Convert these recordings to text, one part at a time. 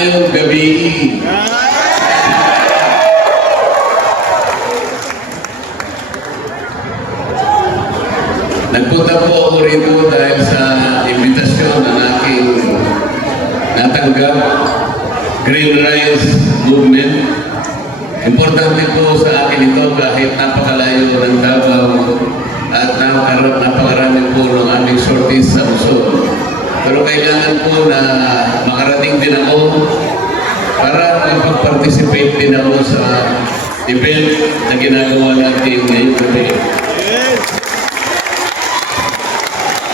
maayong gabi. Nagpunta po ako rito dahil sa imbitasyon na aking natanggap, Green Rise Movement. Importante po sa akin ito kahit napakalayo ng Davao at napakarami po ng aming sorties sa Luzon. Pero kailangan po na makarating din ako para mag-participate din ako sa event na ginagawa natin ngayong gabi.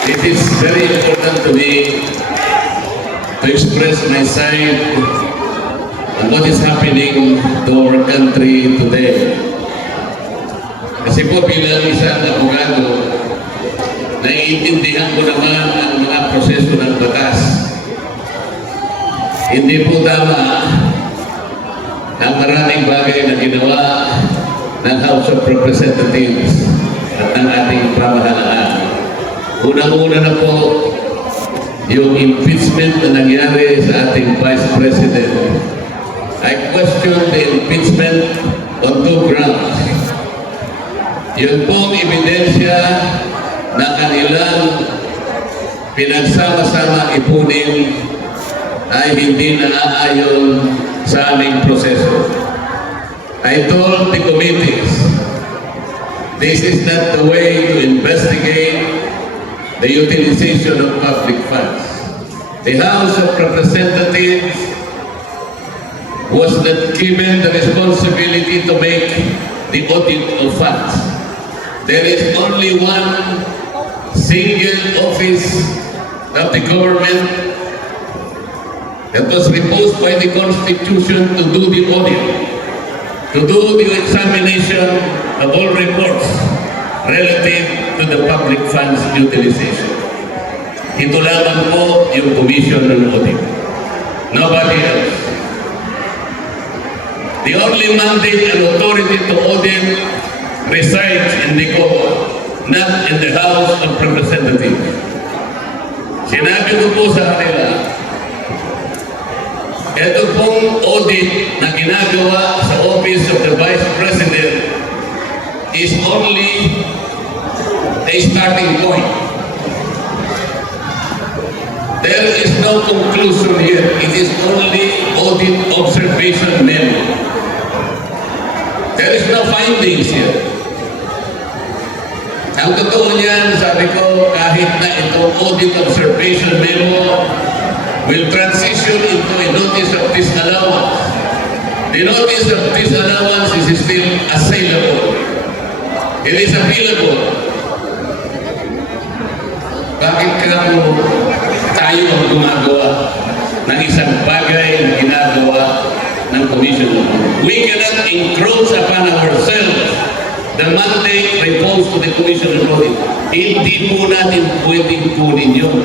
It is very important to me to express my side on what is happening to our country today. Kasi po bilang isang abogado, naiintindihan ko naman ang mga proseso ng batas. Hindi po tama ang maraming bagay na ginawa ng House of Representatives at ng ating pamahalaan. Unang-una na po yung impeachment na nangyari sa ating Vice President. I question the impeachment on two grounds. Yun pong ebidensya na kanilang pinagsama-sama ipunin ay hindi naaayon sa aming proseso. I told the committees, this is not the way to investigate the utilization of public funds. The House of Representatives was not given the responsibility to make the audit of funds. There is only one single office of the government that was reposed by the Constitution to do the audit, to do the examination of all reports relative to the public funds utilization. Ito lamang po yung Commission on Audit. Nobody else. The only mandate and authority to audit resides in the COA, not in the House of Representatives. Sinabi ko po sa kanila, ito pong audit na ginagawa sa Office of the Vice President is only a starting point. There is no conclusion here. It is only audit observation memo. There is no findings here. Ang totoo niyan, sabi ko, kahit na itong audit observation memo will transition into a notice of disallowance. The notice of disallowance is still assailable. It is available. Bakit tayo ang gumagawa ng isang bagay na ginagawa ng Commission? We cannot encroach upon ourselves the mandate proposed to the Commission on Audit. Hindi po natin pwedeng kunin yun.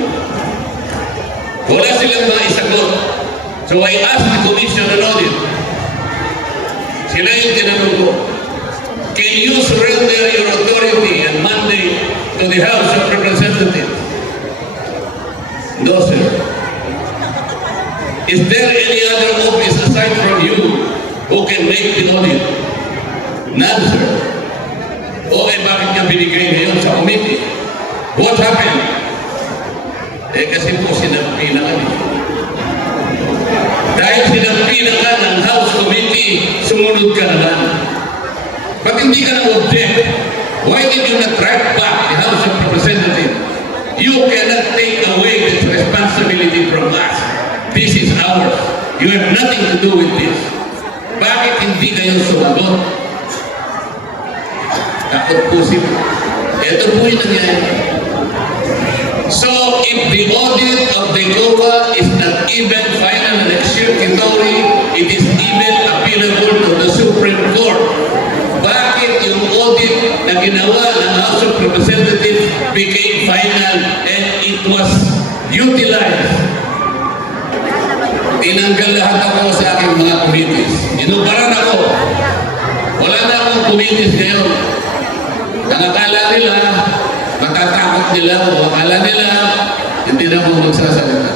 Wala silang mga isagot. So I asked the Commission on Audit. Sila yung tinanong ko, can you surrender your authority and mandate to the House of Representatives? No, sir. Is there any other office aside from you who can make the audit? None, sir. Okay, bakit niya binigay ngayon sa committee? What happened? Kasi po sinampi na kami. Dahil sinampi na ka ng House Committee, sumunod ka na lang. Ba't hindi ka na-object? Why did you not write back the House of Representatives? You cannot take away this responsibility from us. This is ours. You have nothing to do with this. Bakit hindi kayo sumagot? Takot po siya. Ito po yung nangyayari. So, if the audit of the COA is not even final and executory, it is even appealable to the Supreme Court. Bakit yung audit na ginawa ng House of Representatives became final and it was utilized? Tinanggal lahat ako sa aking mga committees. Inubaran ako. Wala na akong committees ngayon. Ang akala nila, matatakot nila o akala nila, hindi na mo magsasalita.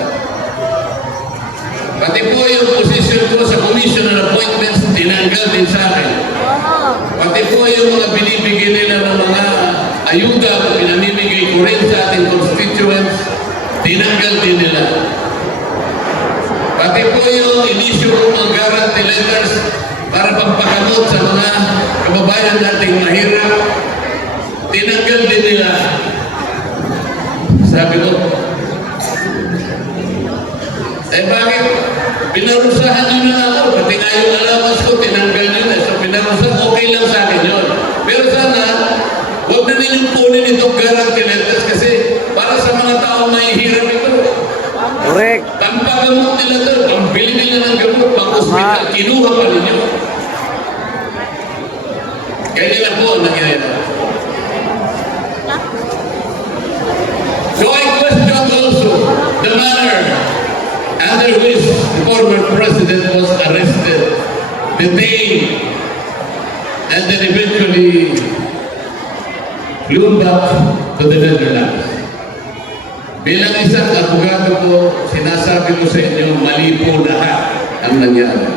Pati po yung cancel ko sa commission and appointments, tinanggal din sa akin. Pati po yung mga binibigyan nila ng mga ayuda na pinamimigay ko rin sa ating constituents, tinanggal din nila. Pati po yung inisyo ng mga guarantee letters para pampagamot sa mga kababayan nating mahirap, tinanggal din nila. Sabi ko, bakit? Pinarusahan nyo na ako, pati nga yung allowance ko, tinanggal nyo na. So pinarusahan, okay lang sa akin yun. Pero sana, huwag na nilang kunin itong guarantee letters kasi para sa mga tao mahihirap ito. Correct. Pampagamot nila ito, pambili nila ng gamot, pang-hospital, kinuha pa ninyo. Kaya na po ang nangyayari. So I question also the manner under which the former president was arrested, detained, and then eventually flew back to the Netherlands. Bilang isang abogado ko, sinasabi ko sa inyo, mali po lahat ang nangyari.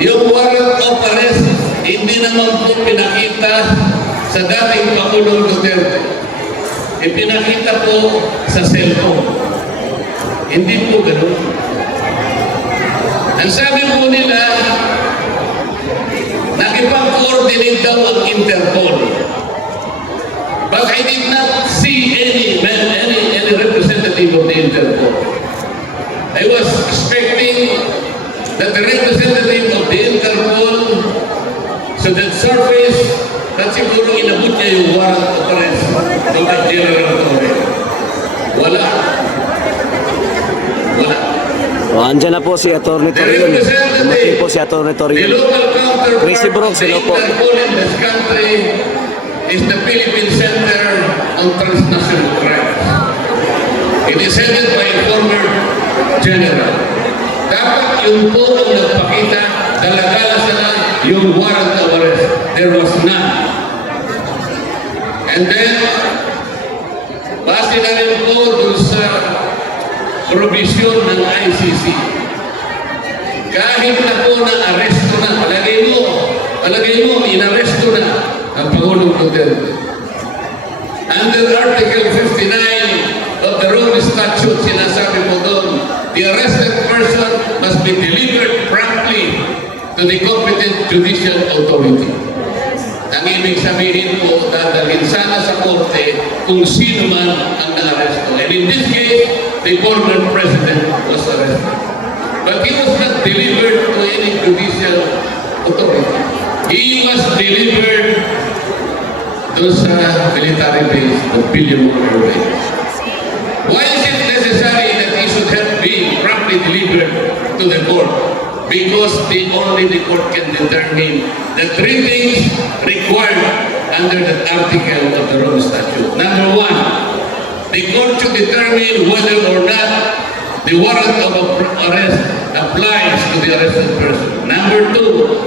Yung warrant of arrest, hindi naman po pinakita sa dating Pangulong Duterte. Ipinakita po sa cellphone. Hindi po ganun. Ang sabi po nila, nakipag-coordinate daw ang Interpol. But I did not see any representative of the Interpol. I was expecting that the representative of the Interpol should surface at siguro inabot niya yung warrant of arrest ng General Torre. Wala. Wala. Andyan na po si Atty. Torion. Dumating po si Atty. The Torion. local counterpart Tracy Bronx, of the hello po. Interpol in this country is the Philippine Center on Transnational Crime. It is headed by a former general. Dapat yun po ang nagpakita, dalagala sana yung warrant of arrest. There was none. And then, base na rin po dun sa provision ng ICC. Kahit na po na-aresto na, palagay mo, in-aresto na ang Pangulong Duterte. Under Article 59 of the Rome Statute, sinasabi mo doon, the arrested person must be delivered promptly to the competent judicial authority. Ang ibig sabihin po, dadalhin sana sa korte kung sino man ang na-aresto. And in this case, the former president was arrested. But he was not delivered to any judicial authority. He was delivered to sa military base, the Billion Air Base. Why is it necessary that he should have been promptly delivered to the court? Because only the court can determine the three things required under that article of the Rome Statute. Number one, the court should determine whether or not the warrant of arrest applies to the arrested person. Number two,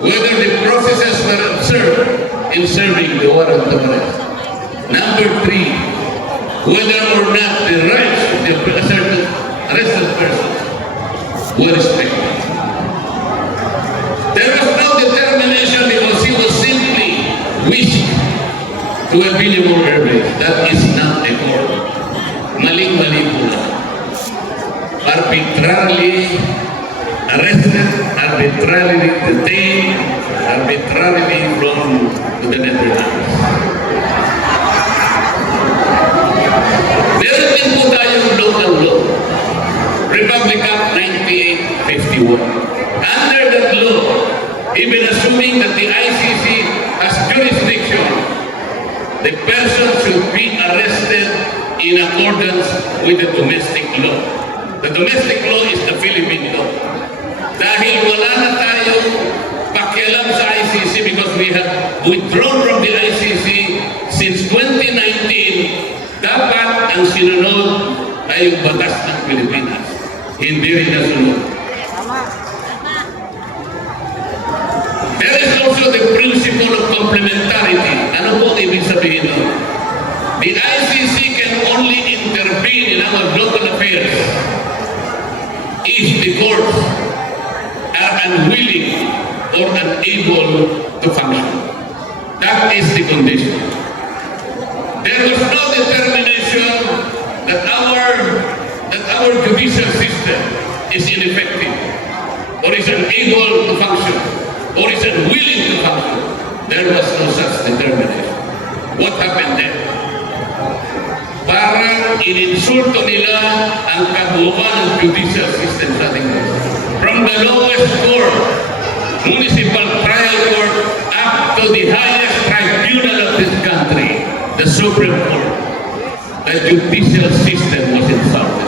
whether the processes were observed in serving the warrant of arrest. Number three, whether or not the rights of the arrested person were respected. There was no determination because he was simply wished to a billable air base. That is not a court. Maling-mali po lang. Arbitrarily arrested, arbitrarily detained, arbitrarily flown to the Netherlands. Meron din po tayong local law, Republic Act 9851. Under that law, even assuming that the ICC has jurisdiction, the person should be arrested in accordance with the domestic law. The domestic law is the Philippine law. Dahil wala na tayong pakialam sa ICC because we have withdrawn from the ICC since 2019, dapat ang sinunod ay yung batas ng Pilipinas. Hindi rin nasunod. There is also the principle of complementarity. Ano po ibig sabihin nun? The ICC can only intervene in our local affairs if if the courts are unwilling or unable to function. That is the condition. There was no determination that our judicial system is ineffective or is unable to function or is unwilling to function. There was no such determination. What happened then? Parang ininsulto nila ang kabuuan ng judicial system sa ating bansa. From the lowest court, municipal trial court, up to the highest tribunal of this country, the Supreme Court, the judicial system was insulted.